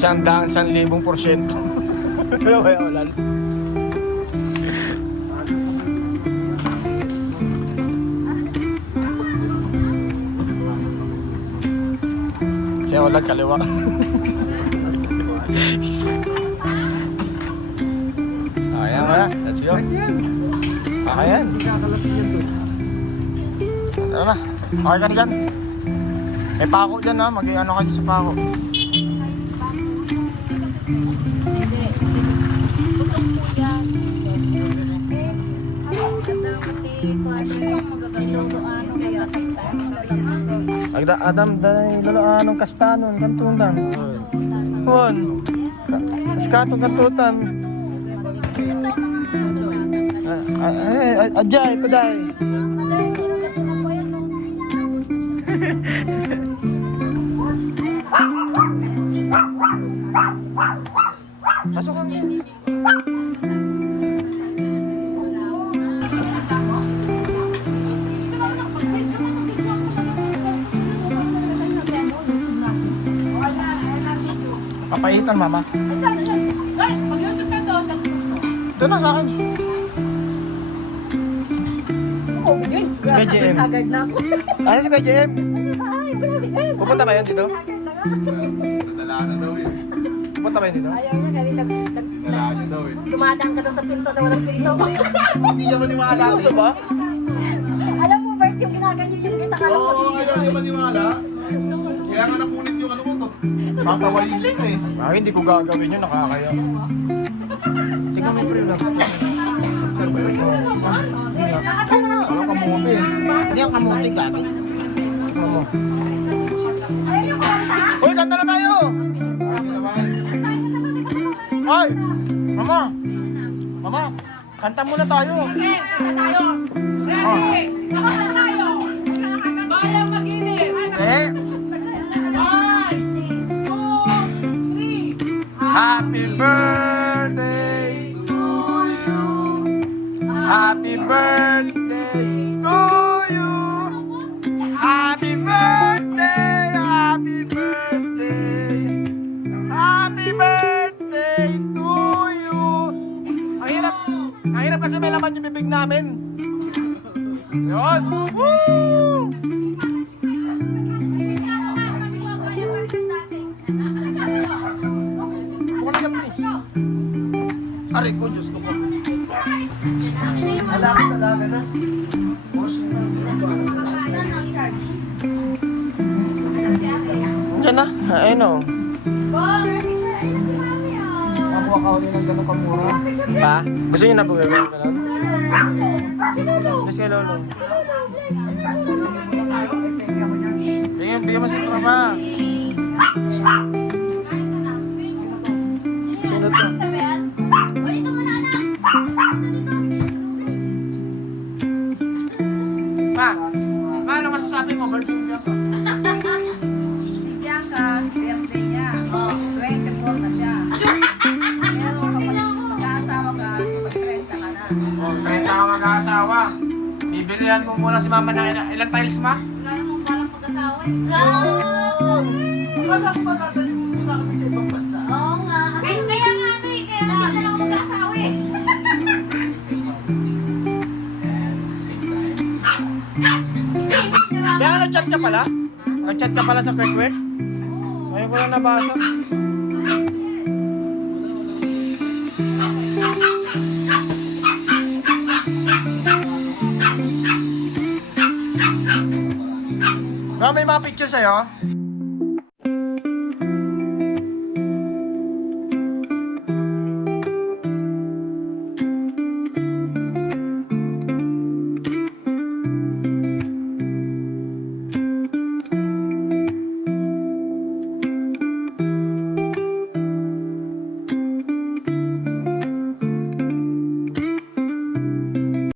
100,000%. Ano kaya ulan? Kaya ulan kaliwa. Ayan ba? Let's go. Ayan. Tara na. Okay ka na dyan. May pako dyan ha. Mag-ano kayo sa pako. Adam dahil lolo anong kastanon kantunan. Won. Skatong kantutan. Ajay paday. Pasok ka. Papahitan mama. Ito na sa akin. Kay JM. Ano si Kay JM? Pupunta ba yan dito? Nadala daw yun. Pupunta ba yan dito? Ayaw niya, kanina Nadala daw yun. dumadang ka daw sa pinto na walang pinto. Hindi niya maniwala. Gusto ba? Alam mo, Bert, yung ginaganyo yung kita ka lang Oo, ayaw niya maniwala. Kaya nga napunit yung ano ko to. Sasawayin nito eh. Hindi ko gagawin yun, nakakaya. Tingnan mo pre, dapat ko. Ano kamuti eh. Hindi ang kamuti kaki. Uy, kanta na tayo! Ay! Mama! Mama! Kanta muna tayo! Okay, kanta tayo. Ready? Nakakanta tayo. Bayang Maginip. Eh! 1, 2, 3. Happy birthday to you! Happy birthday to you! Happy birthday! Happy birthday! Happy birthday to you! Ang hirap kasi may laman yung bibig namin. Yun! Woo! Bukan na gabi. Aray ko, Diyos ko po. Alaga na. Diyan na. Ayun o. Makuha ka ulit ng gano'ng kamura. Pa? Gusto niyo na po gawin ka lang? Gusto kay Lolo. Bigyan mo si Papa. Sino to? Pa, paano masasabi mo? Birthday mo Bianca? Si Bianca, birthday niya. 24 na siya. Pero kapag mag-aasawa ka, mag-30 ka na. Oh, 30 ka mag-aasawa. Bibilihan mo muna si Mama ng ilang tiles, Ma? Wala namang balang pag-asawa eh. Akala ko ba dadalhin mo muna kami sa ibang bansa? Oo nga. Kaya nga ano eh, kaya nga na lang mag-asawa eh. Kaya nag-chat ka pala? Nag-chat ka pala sa Kwek-Kwek? Ngayon ko lang nabasa. May mga picture sa'yo?